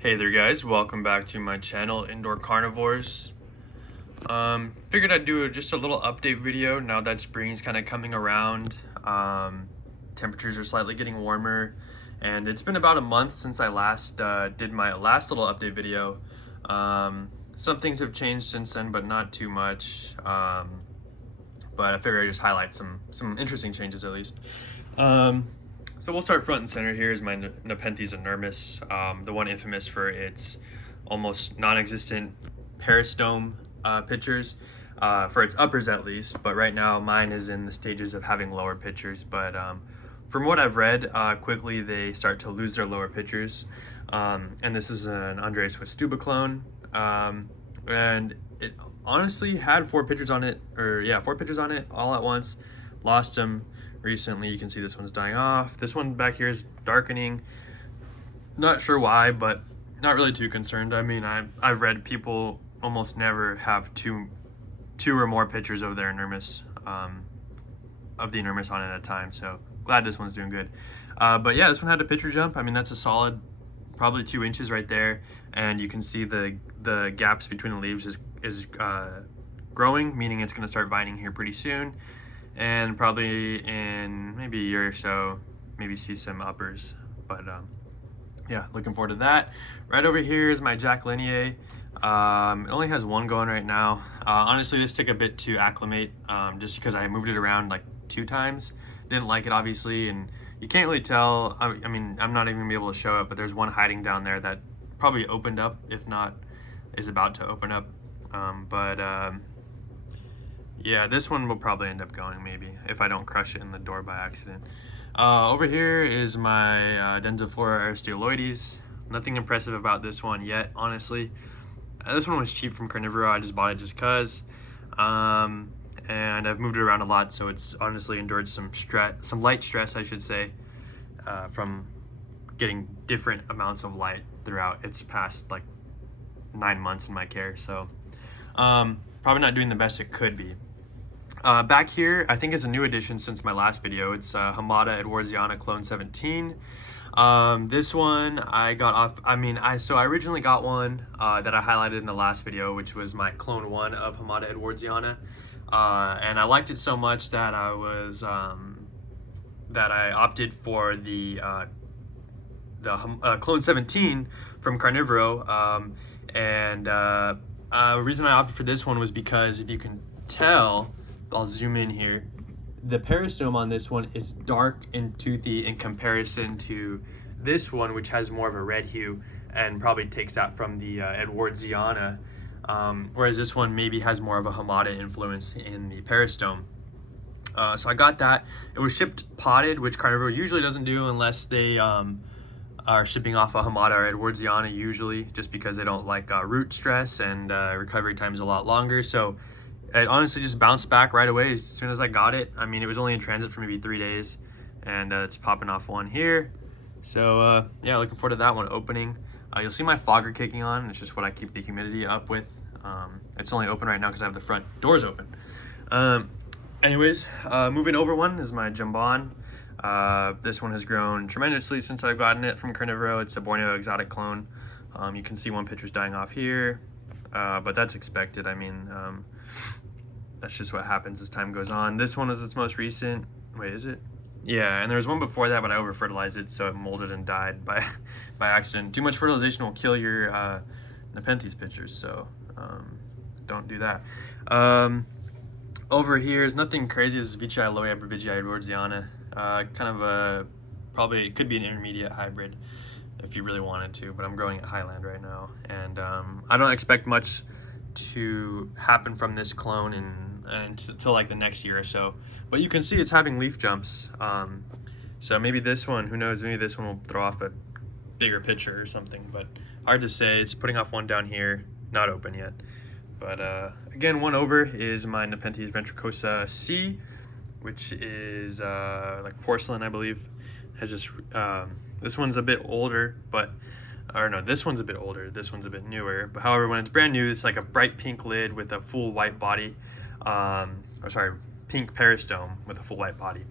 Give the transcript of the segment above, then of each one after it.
Hey there guys, welcome back to my channel, Indoor Carnivores. Figured I'd do just a little update video now that spring's kind of coming around. Temperatures are slightly getting warmer, and it's been about a month since I last did my last little update video. Some things have changed since then, but not too much. But I figured I'd just highlight some interesting changes at least. So we'll start front and center. Here is my Nepenthes inermis, the one infamous for its almost non-existent peristome pictures, for its uppers at least, but right now mine is in the stages of having lower pictures, but from what I've read, quickly they start to lose their lower pictures, and this is an Andres Westuba clone, and it honestly had four pictures on it all at once, lost them recently. You can see this one's dying off. This one back here is darkening. Not sure why, but not really too concerned. I mean, I've read people almost never have two or more pictures of their inermis, of the inermis on it at a time. So glad this one's doing good. But yeah, this one had a picture jump. I mean, that's a solid, probably 2 inches right there, and you can see the gaps between the leaves is growing, meaning it's going to start vining here pretty soon. And probably in maybe a year or so, maybe see some uppers. But yeah, looking forward to that. Right over here is my Jack Linear. It only has one going right now. Honestly, this took a bit to acclimate, just because I moved it around like 2 times. Didn't like it, obviously, and you can't really tell. I mean, I'm not even gonna be able to show it, but there's one hiding down there that probably opened up, if not is about to open up. Yeah, this one will probably end up going, maybe, if I don't crush it in the door by accident. Over here is my Densiflora aristeoloides. Nothing impressive about this one yet, honestly. This one was cheap from Carnivora. I just bought it just because. And I've moved it around a lot, so it's honestly endured some light stress, I should say, from getting different amounts of light throughout its past like 9 months in my care. So probably not doing the best it could be. Back here, I think is a new addition since my last video. It's Hamada Edwardsiana Clone 17. This one I got off, I originally got one that I highlighted in the last video, which was my Clone 1 of Hamada Edwardsiana. And I liked it so much that I was, that I opted for the Clone 17 from Carnivoro. The reason I opted for this one was because, if you can tell, I'll zoom in here, the peristome on this one is dark and toothy in comparison to this one, which has more of a red hue and probably takes that from the Edwardsiana, whereas this one maybe has more of a Hamada influence in the peristome. So I got that. It was shipped potted, which Carnivore usually doesn't do unless they are shipping off a Hamada or Edwardsiana, usually, just because they don't like root stress, and recovery time is a lot longer. So it honestly just bounced back right away as soon as I got it. I mean, it was only in transit for maybe 3 days, and it's popping off one here. So yeah, looking forward to that one opening. You'll see my fogger kicking on. It's just what I keep the humidity up with. It's only open right now because I have the front doors open. Anyways, moving over one is my Jambon. This one has grown tremendously since I've gotten it from Carnivoro. It's a Borneo exotic clone. You can see one picture's dying off here, but that's expected. I mean, that's just what happens as time goes on. This one is its most recent. Wait, is it? Yeah, and there was one before that, but I over fertilized it, so it molded and died by accident. Too much fertilization will kill your Nepenthes pictures, so don't do that. Over here is nothing crazy. This is Vichai Loya Brabigii Edwardsiana. Kind of a, probably, it could be an intermediate hybrid if you really wanted to, but I'm growing at Highland right now, and I don't expect much to happen from this clone until like the next year or so. But you can see it's having leaf jumps. So maybe this one, who knows, maybe this one will throw off a bigger picture or something, but hard to say. It's putting off one down here, not open yet. But again, one over is my Nepenthes ventricosa C, which is like porcelain, I believe. Has this one's a bit older, but, or no, this one's a bit older, this one's a bit newer. But however, when it's brand new, it's like a bright pink lid with a full white body, pink peristome with a full white body.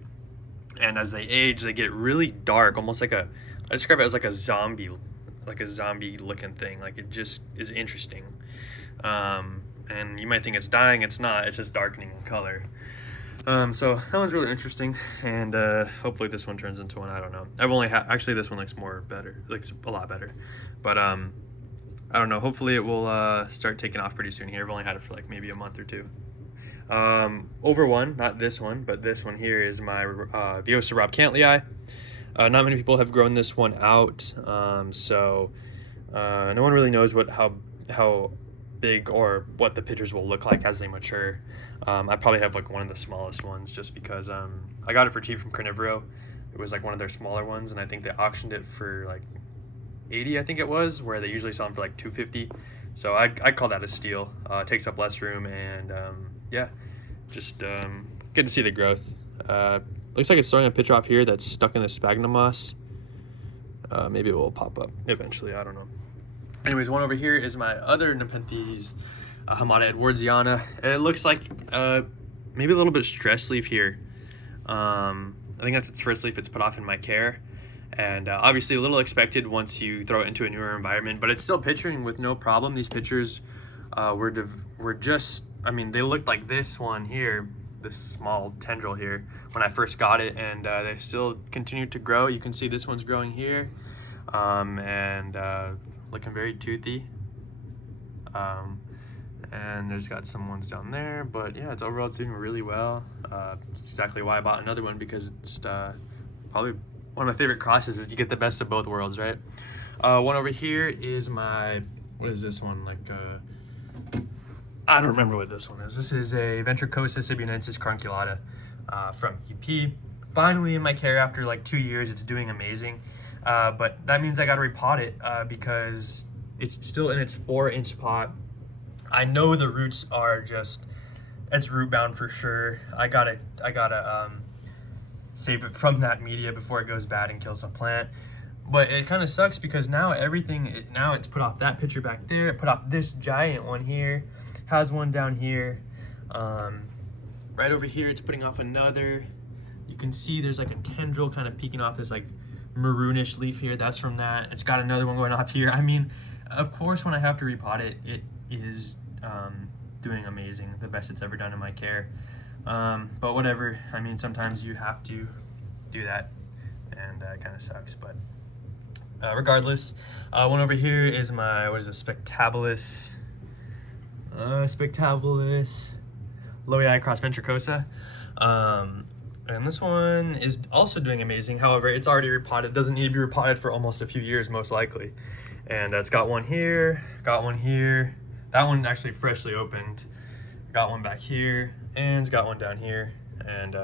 And as they age, they get really dark, almost like I describe it as like a zombie like a zombie looking thing. Like it just is interesting. And you might think it's dying, it's not, it's just darkening in color. So that one's really interesting, and hopefully this one turns into one. I don't know. I've only actually this one looks looks a lot better, but I don't know. Hopefully it will start taking off pretty soon here. I've only had it for like maybe a month or two. Over one, not this one, but this one here is my Viosa Rob Cantley. Not many people have grown this one out, so no one really knows how big or what the pitchers will look like as they mature. I probably have like one of the smallest ones just because I got it for cheap from Carnivoro. It was like one of their smaller ones, and I think they auctioned it for like 80, I think it was, where they usually sell them for like 250. So I'd call that a steal. It takes up less room, and yeah, just good to see the growth. Looks like it's throwing a pitcher off here that's stuck in the sphagnum moss. Maybe it will pop up eventually, I don't know. Anyways, one over here is my other Nepenthes, Hamada Edwardsiana. It looks like maybe a little bit stress leaf here. I think that's its first leaf it's put off in my care. And obviously a little expected once you throw it into a newer environment, but it's still pitching with no problem. These pitchers were just, I mean, they looked like this one here, this small tendril here when I first got it, and they still continue to grow. You can see this one's growing here, and looking very toothy. And there's got some ones down there, but yeah, it's doing really well. Exactly why I bought another one, because it's probably one of my favorite crosses is you get the best of both worlds, right? One over here is my, what is this one? Like, I don't remember what this one is. This is a Ventricosa Sibionensis Carunculata from EP. Finally in my care after like 2 years, it's doing amazing. But that means I got to repot it because it's still in its 4-inch pot. I know the roots are just, it's root bound for sure. I gotta save it from that media before it goes bad and kills the plant. But it kind of sucks because now now it's put off that pitcher back there. It put off this giant one here. Has one down here. Right over here, it's putting off another. You can see there's like a tendril kind of peeking off this like maroonish leaf here. That's from that. It's got another one going off here. I mean, of course, when I have to repot it, it is doing amazing. The best it's ever done in my care. But whatever. I mean, sometimes you have to do that, and it kind of sucks. But regardless, one over here is my, what is this, Spectabilis Lowii Cross Ventricosa. And this one is also doing amazing. However, it's already repotted. Doesn't need to be repotted for almost a few years, most likely. And it's got one here, got one here. That one actually freshly opened. Got one back here, and it's got one down here. And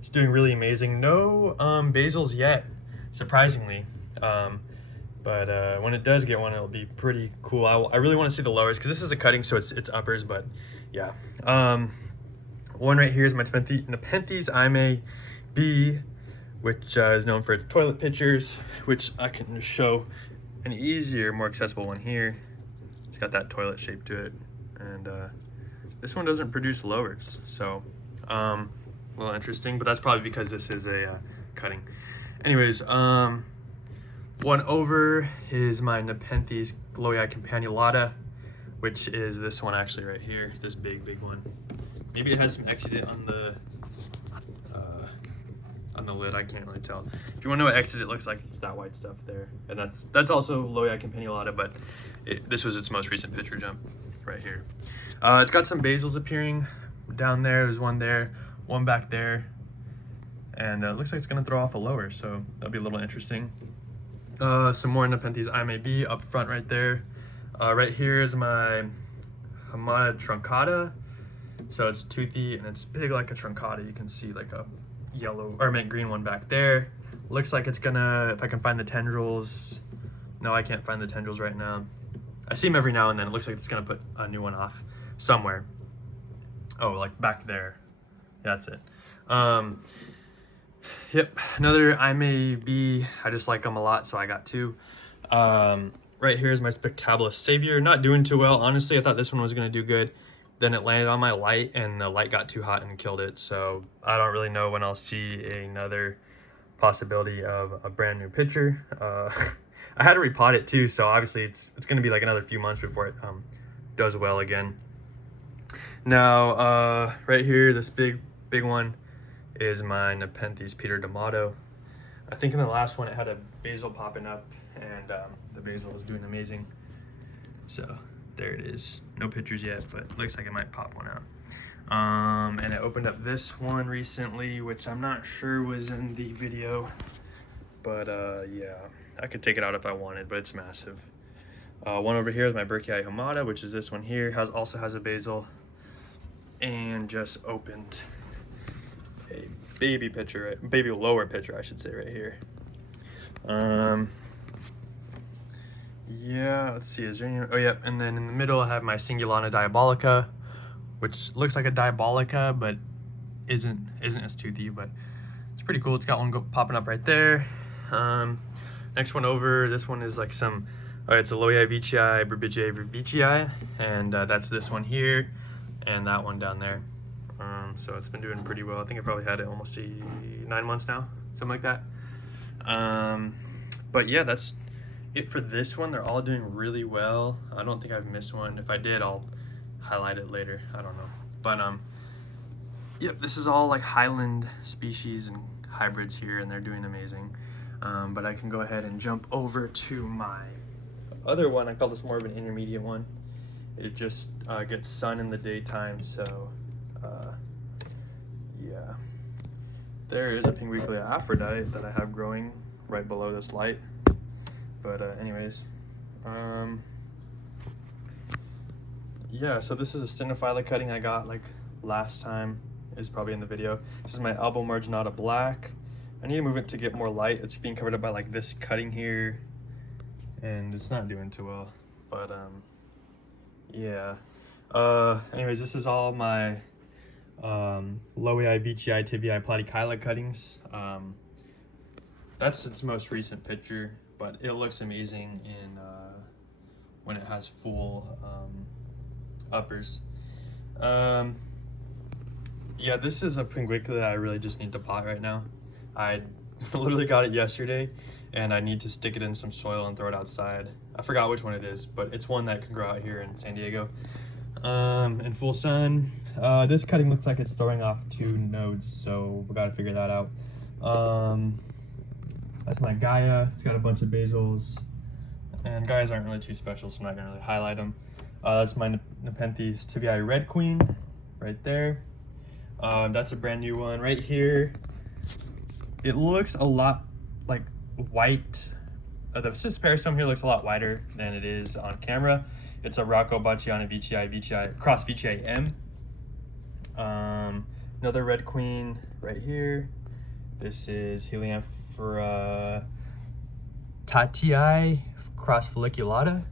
it's doing really amazing. No basals yet, surprisingly. But when it does get one, it'll be pretty cool. I really want to see the lowers because this is a cutting, so it's uppers. But yeah, one right here is my Nepenthes Ime B, which is known for its toilet pitchers, which I can show an easier, more accessible one here. It's got that toilet shape to it, and this one doesn't produce lowers, so a little interesting. But that's probably because this is a cutting. Anyways, one over is my Nepenthes Lowii Campanulata, which is this one actually right here, this big one. Maybe it has some exudate on the lid, I can't really tell. If you want to know what exudate looks like, it's that white stuff there. And that's also Lowii Campanulata, but this was its most recent pitcher jump right here. It's got some basals appearing down there. There's one there, one back there. And it looks like it's going to throw off a lower, so that'll be a little interesting. Some more Nepenthes IMAB up front right there. Right here is my Hamada truncata. So it's toothy and it's big like a truncata. You can see like a yellow, or I meant green one back there. Looks like it's gonna, if I can find the tendrils. No, I can't find the tendrils right now. I see them every now and then. It looks like it's gonna put a new one off somewhere. Oh, like back there. Yeah, that's it. Yep, another IMAB. I just like them a lot, so I got two. Right here is my Spectabilis Savior. Not doing too well. Honestly, I thought this one was going to do good. Then it landed on my light, and the light got too hot and killed it. So I don't really know when I'll see another possibility of a brand new pitcher. I had to repot it too, so obviously it's going to be like another few months before it does well again. Now, right here, this big one is my Nepenthes Peter D'Amato. I think in the last one it had a basal popping up, and the basal is doing amazing. So there it is. No pictures yet, but looks like it might pop one out. And I opened up this one recently, which I'm not sure was in the video, but yeah, I could take it out if I wanted, but it's massive. One over here is my Berkey Hamada, which is this one here. Also has a basal, and just opened a baby picture, baby lower picture, I should say, right here. Yeah, let's see, is there any, oh yeah, and then in the middle I have my Singulana Diabolica, which looks like a Diabolica, but isn't as toothy, but it's pretty cool. It's got one popping up right there. Next one over, this one is like some, it's a Loei Vicii, Burbigiae Vicii, and that's this one here, and that one down there. So it's been doing pretty well. I think I probably had it almost 9 months now, something like that. But yeah, that's it for this one. They're all doing really well. I don't think I've missed one. If I did, I'll highlight it later. I don't know. But yep, this is all like Highland species and hybrids here, and they're doing amazing. But I can go ahead and jump over to my other one. I call this more of an intermediate one. It just gets sun in the daytime, so yeah. There is a Pinguicula Aphrodite that I have growing right below this light. But anyways, yeah, so this is a Stenophylla cutting I got like last time. Is probably in the video. This is my Albo Marginata Black. I need to move it to get more light. It's being covered up by like this cutting here, and it's not doing too well. But yeah. Anyways, this is all my Loei Vicii Tibiae Platychila cuttings. That's its most recent picture, but it looks amazing in when it has full uppers. Yeah, this is a Pinguicula that I really just need to pot right now. I literally got it yesterday, and I need to stick it in some soil and throw it outside. I forgot which one it is, but it's one that can grow out here in San Diego. In full sun. This cutting looks like it's throwing off 2 nodes, so we gotta figure that out. That's my Gaia. It's got a bunch of basals, and Gaias aren't really too special, so I'm not gonna really highlight them. That's my Nepenthes Tibiae Red Queen right there. That's a brand new one right here. It looks a lot like white. The Cisperisome here looks a lot whiter than it is on camera. It's a Rocco Baciana Vicii cross Vicii M. Another Red Queen right here. This is Helianthera tatii cross Folliculata.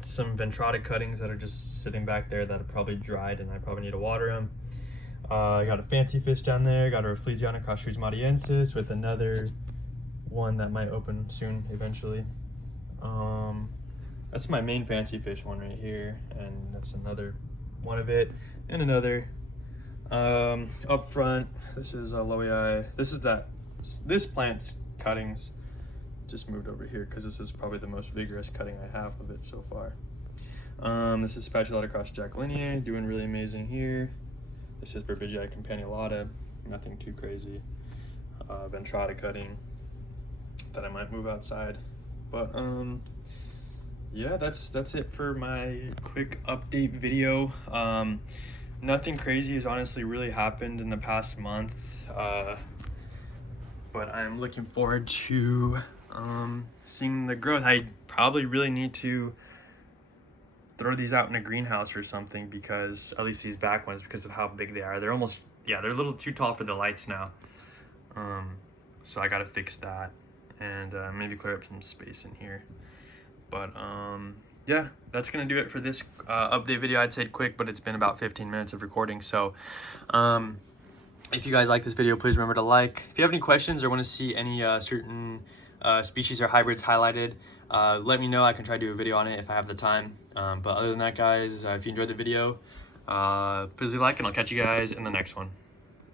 Some Ventrata cuttings that are just sitting back there that are probably dried, and I probably need to water them. I got a fancy fish down there. Got a Rafflesiana cross Madiensis with another one that might open soon eventually. That's my main fancy fish one right here, and that's another one of it, and another. Up front, this is a Loei. This plant's cuttings just moved over here because this is probably the most vigorous cutting I have of it so far. This is Spatulata cross Jacquelineae, doing really amazing here. This is Burbigiae Campanulata, nothing too crazy. Ventrata cutting that I might move outside. But yeah, that's it for my quick update video. Nothing crazy has honestly really happened in the past month, but I'm looking forward to seeing the growth. I probably really need to throw these out in a greenhouse or something, because at least these back ones, because of how big they are. They're almost, yeah, they're a little too tall for the lights now. So I gotta fix that, and maybe clear up some space in here. But yeah, that's gonna do it for this update video. I'd say quick, but it's been about 15 minutes of recording. So if you guys like this video, please remember to like. If you have any questions or want to see any certain species or hybrids highlighted, let me know. I can try to do a video on it if I have the time. But other than that, guys, if you enjoyed the video, please leave a like, and I'll catch you guys in the next one.